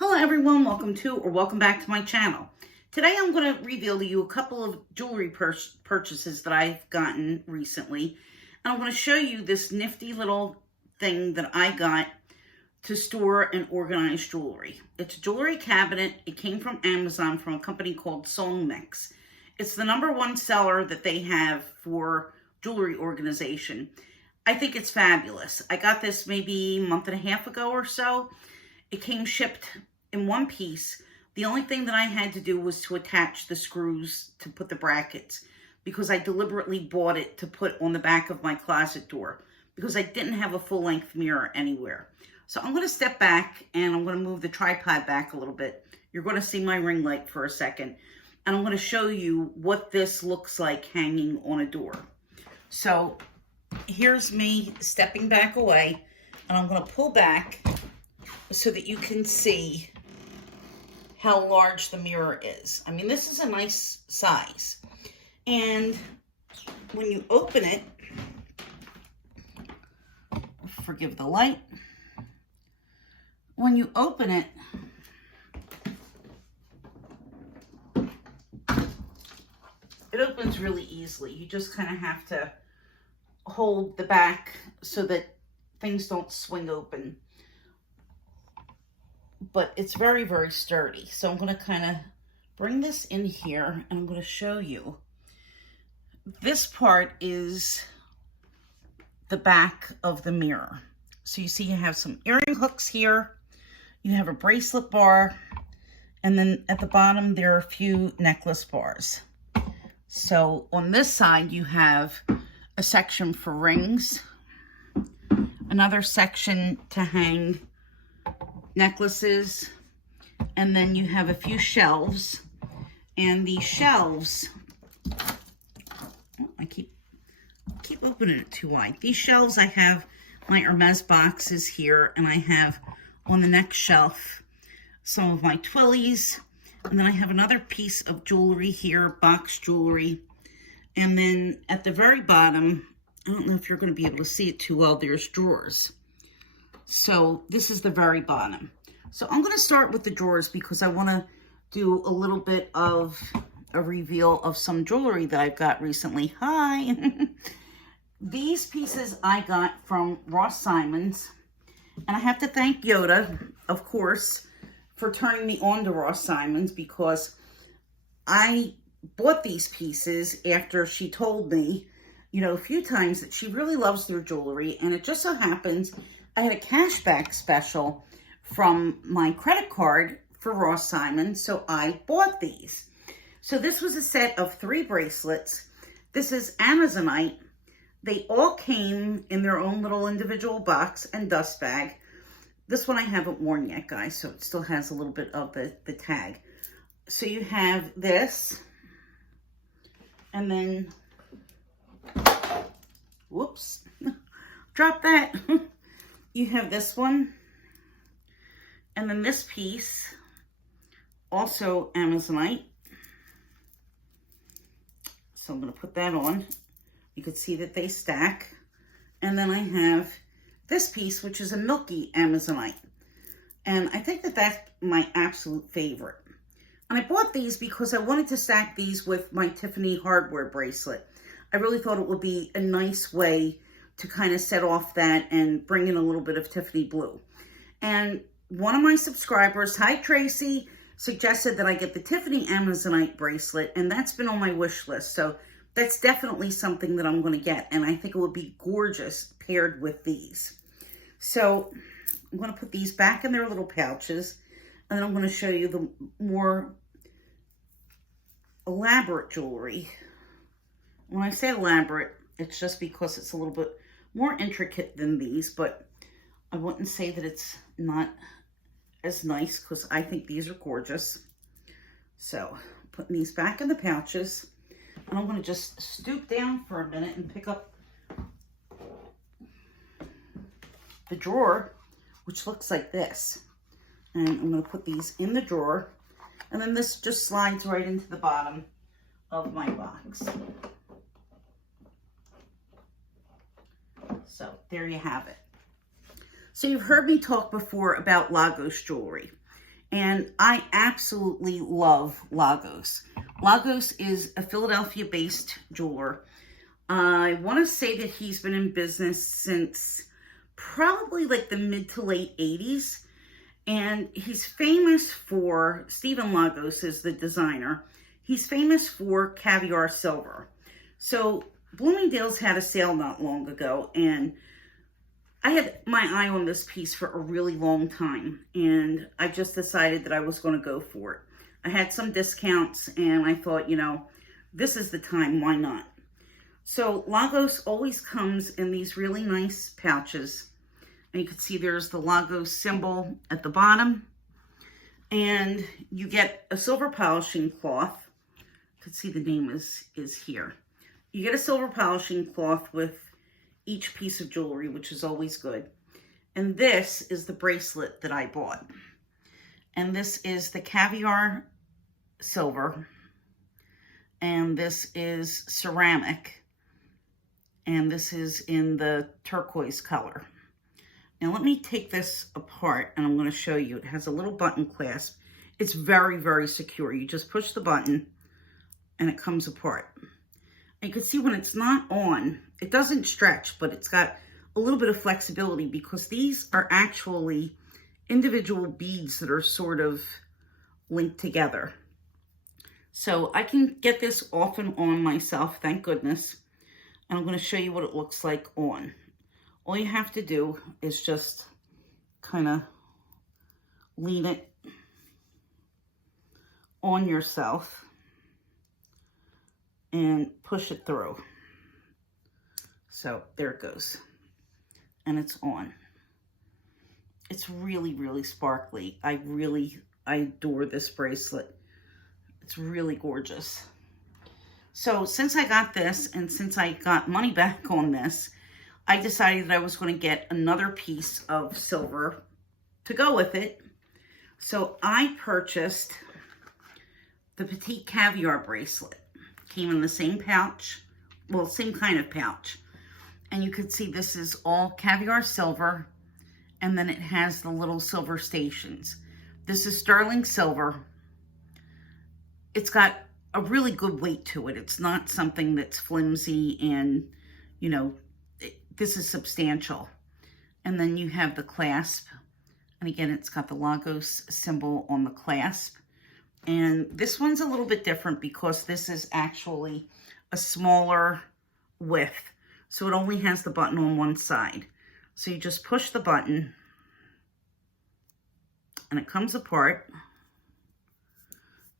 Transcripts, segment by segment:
Hello everyone, welcome back to my channel. Today I'm going to reveal to you a couple of jewelry purchases that I've gotten recently. And I'm going to show you this nifty little thing that I got to store and organize jewelry. It's a jewelry cabinet. It came from Amazon from a company called Song Mix. It's the #1 seller that they have for jewelry organization. I think it's fabulous. I got this maybe a month and a half ago or so. It came shipped in one piece. The only thing that I had to do was to attach the screws to put the brackets, because I deliberately bought it to put on the back of my closet door because I didn't have a full-length mirror anywhere. So I'm going to step back and I'm going to move the tripod back a little bit. You're going to see my ring light for a second. And I'm going to show you what this looks like hanging on a door. So here's me stepping back away, and I'm going to pull back so that you can see how large the mirror is. I mean, this is a nice size. And when you open it, forgive the light, when you open it, it opens really easily. You just kind of have to hold the back so that things don't swing open. But it's very, very sturdy. So I'm going to kind of bring this in here and I'm going to show you. This part is the back of the mirror. So you see you have some earring hooks here. You have a bracelet bar. And then at the bottom, there are a few necklace bars. So on this side, you have a section for rings, another section to hang necklaces, and then you have a few shelves. And these shelves, I keep opening it too wide. These shelves, I have my Hermes boxes here, and I have on the next shelf some of my Twillies, and then I have another piece of jewelry here, box jewelry. And then at the very bottom, I don't know if you're going to be able to see it too well, there's drawers. So this is the very bottom. So I'm going to start with the drawers because I want to do a little bit of a reveal of some jewelry that I've got recently. Hi! These pieces I got from Ross Simon's. And I have to thank Yoda, of course, for turning me on to Ross Simon's, because I bought these pieces after she told me, you know, a few times that she really loves their jewelry. And it just so happens I had a cashback special from my credit card for Ross Simon's, so I bought these. So this was a set of 3 bracelets. This is Amazonite. They all came in their own little individual box and dust bag. This one I haven't worn yet, guys, so it still has a little bit of the tag. So you have this, and then, whoops, drop that. You have this one, and then this piece, also Amazonite. So I'm going to put that on. You can see that they stack. And then I have this piece, which is a milky Amazonite. And I think that that's my absolute favorite. And I bought these because I wanted to stack these with my Tiffany hardware bracelet. I really thought it would be a nice way to kind of set off that and bring in a little bit of Tiffany blue. And one of my subscribers, hi Tracy, suggested that I get the Tiffany Amazonite bracelet, and that's been on my wish list. So that's definitely something that I'm going to get, and I think it would be gorgeous paired with these. So I'm going to put these back in their little pouches, and then I'm going to show you the more elaborate jewelry. When I say elaborate, it's just because it's a little bit more intricate than these, but I wouldn't say that it's not as nice, because I think these are gorgeous. So putting these back in the pouches, and I'm going to just stoop down for a minute and pick up the drawer, which looks like this. And I'm going to put these in the drawer, and then this just slides right into the bottom of my box. So there you have it. So you've heard me talk before about Lagos jewelry. And I absolutely love Lagos. Lagos is a Philadelphia-based jeweler. I want to say that he's been in business since probably like the mid to late 80s. And he's famous for, Stephen Lagos is the designer. He's famous for caviar silver. So Bloomingdale's had a sale not long ago, and I had my eye on this piece for a really long time, and I just decided that I was going to go for it. I had some discounts, and I thought, you know, this is the time, why not? So Lagos always comes in these really nice pouches, and you can see there's the Lagos symbol at the bottom, and you get a silver polishing cloth. You can see the name is here. You get a silver polishing cloth with each piece of jewelry, which is always good. And this is the bracelet that I bought. And this is the caviar silver. And this is ceramic. And this is in the turquoise color. Now let me take this apart and I'm going to show you. It has a little button clasp. It's very, very secure. You just push the button and it comes apart. And you can see when it's not on, it doesn't stretch, but it's got a little bit of flexibility because these are actually individual beads that are sort of linked together. So I can get this off and on myself, thank goodness. And I'm going to show you what it looks like on. All you have to do is just kind of lean it on yourself and push it through. So there it goes. And it's on. It's really, really sparkly. I adore this bracelet. It's really gorgeous. So since I got this and since I got money back on this, I decided that I was going to get another piece of silver to go with it. So I purchased the Petite Caviar bracelet. Came in the same pouch, well, same kind of pouch. And you can see this is all caviar silver, and then it has the little silver stations. This is sterling silver. It's got a really good weight to it. It's not something that's flimsy and, you know, this is substantial. And then you have the clasp. And again, it's got the Lagos symbol on the clasp. And this one's a little bit different because this is actually a smaller width. So it only has the button on one side. So you just push the button and it comes apart.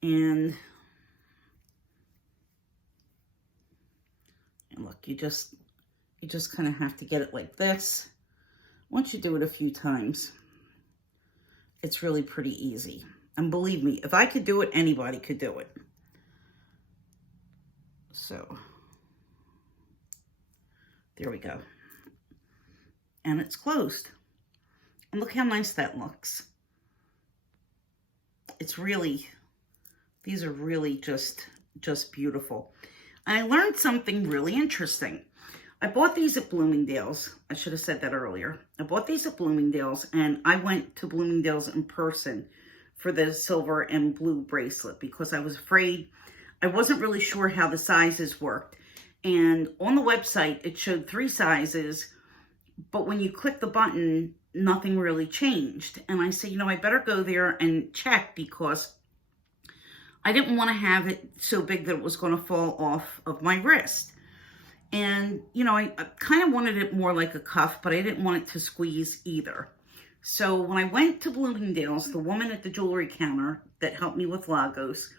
And look, you just kind of have to get it like this. Once you do it a few times, it's really pretty easy. And believe me, if I could do it, anybody could do it. So, there we go. And it's closed. And look how nice that looks. It's really, these are really just beautiful. And I learned something really interesting. I bought these at Bloomingdale's. I should have said that earlier. I bought these at Bloomingdale's and I went to Bloomingdale's in person for the silver and blue bracelet because I was afraid, I wasn't really sure how the sizes worked. And on the website, it showed 3 sizes, but when you click the button, nothing really changed. And I said, you know, I better go there and check because I didn't want to have it so big that it was going to fall off of my wrist. And, you know, I kind of wanted it more like a cuff, but I didn't want it to squeeze either. So when I went to Bloomingdale's, the woman at the jewelry counter that helped me with Lagos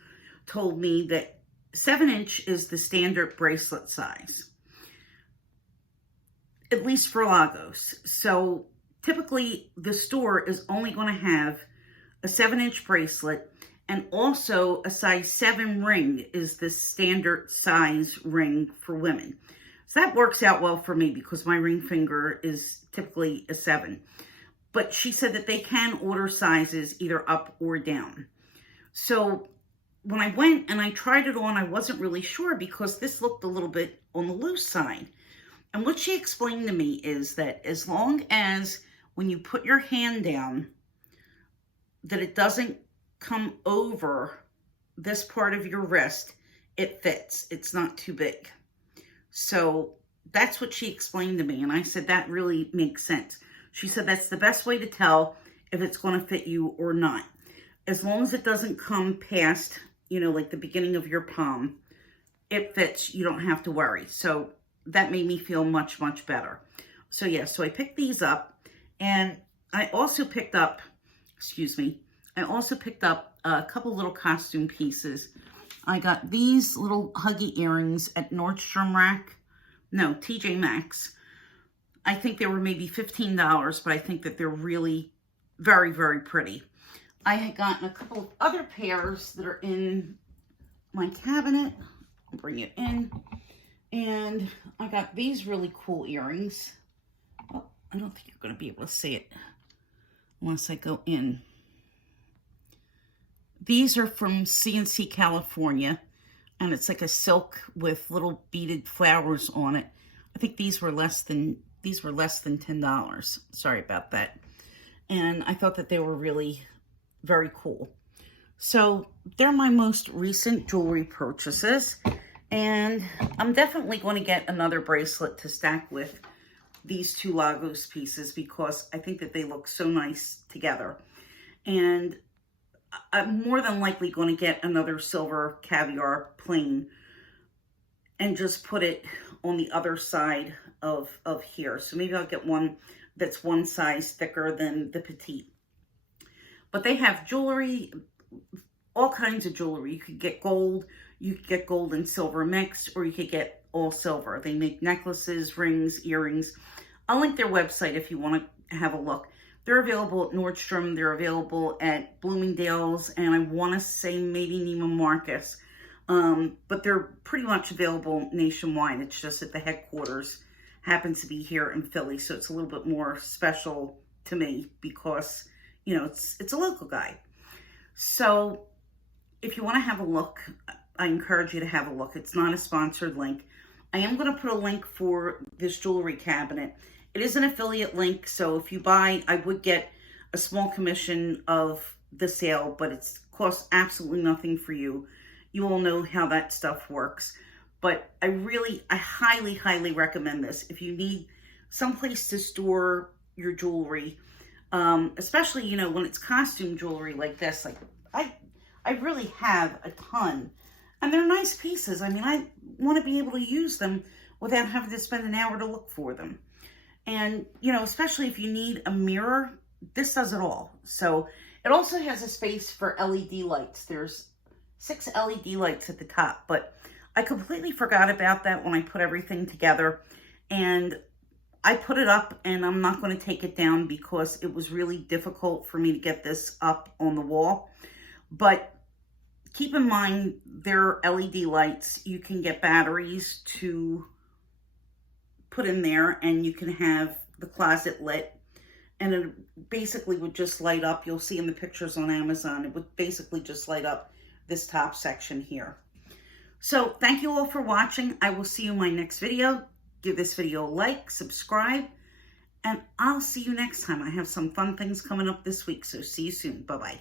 told me that 7-inch is the standard bracelet size, at least for Lagos. So typically the store is only going to have a 7-inch bracelet, and also a size 7 ring is the standard size ring for women. So that works out well for me because my ring finger is typically a 7. But she said that they can order sizes either up or down. So when I went and I tried it on, I wasn't really sure because this looked a little bit on the loose side. And what she explained to me is that as long as when you put your hand down, that it doesn't come over this part of your wrist, it fits. It's not too big. So that's what she explained to me. And I said, that really makes sense. She said, that's the best way to tell if it's going to fit you or not. As long as it doesn't come past, you know, like the beginning of your palm, it fits. You don't have to worry. So that made me feel much, much better. So yeah, so I picked these up, and I also picked up, I also picked up a couple little costume pieces. I got these little huggy earrings at Nordstrom TJ Maxx. I think they were maybe $15, but I think that they're really very, very pretty. I had gotten a couple of other pairs that are in my cabinet. I'll bring it in. And I got these really cool earrings. Oh, I don't think you're going to be able to see it unless I go in. These are from CNC California, and it's like a silk with little beaded flowers on it. I think these were less than $10. Sorry about that. And I thought that they were really very cool. So they're my most recent jewelry purchases, and I'm definitely going to get another bracelet to stack with these two Lagos pieces because I think that they look so nice together. And I'm more than likely going to get another silver caviar plain and just put it on the other side of here. So maybe I'll get one that's one size thicker than the petite. But they have jewelry, all kinds of jewelry. You could get gold, you could get gold and silver mixed, or you could get all silver. They make necklaces, rings, earrings. I'll link their website if you want to have a look. They're available at Nordstrom. They're available at Bloomingdale's, and I want to say maybe Neiman Marcus. But they're pretty much available nationwide. It's just that the headquarters happens to be here in Philly, so it's a little bit more special to me because, you know, it's a local guy. So if you want to have a look, I encourage you to have a look. It's not a sponsored link. I am going to put a link for this jewelry cabinet. It is an affiliate link, so if you buy, I would get a small commission of the sale, but it costs absolutely nothing for you. You all know how that stuff works. But I highly, highly recommend this. If you need someplace to store your jewelry, especially, you know, when it's costume jewelry like this, like I really have a ton. And they're nice pieces. I mean, I want to be able to use them without having to spend an hour to look for them. And, you know, especially if you need a mirror, this does it all. So it also has a space for LED lights. There's 6 LED lights at the top, but I completely forgot about that when I put everything together. And I put it up, and I'm not going to take it down because it was really difficult for me to get this up on the wall. But keep in mind, they're LED lights. You can get batteries to put in there, and you can have the closet lit, and it basically would just light up. You'll see in the pictures on Amazon, it would basically just light up this top section here. So thank you all for watching. I will see you in my next video. Give this video a like, subscribe, and I'll see you next time. I have some fun things coming up this week, so see you soon. Bye-bye.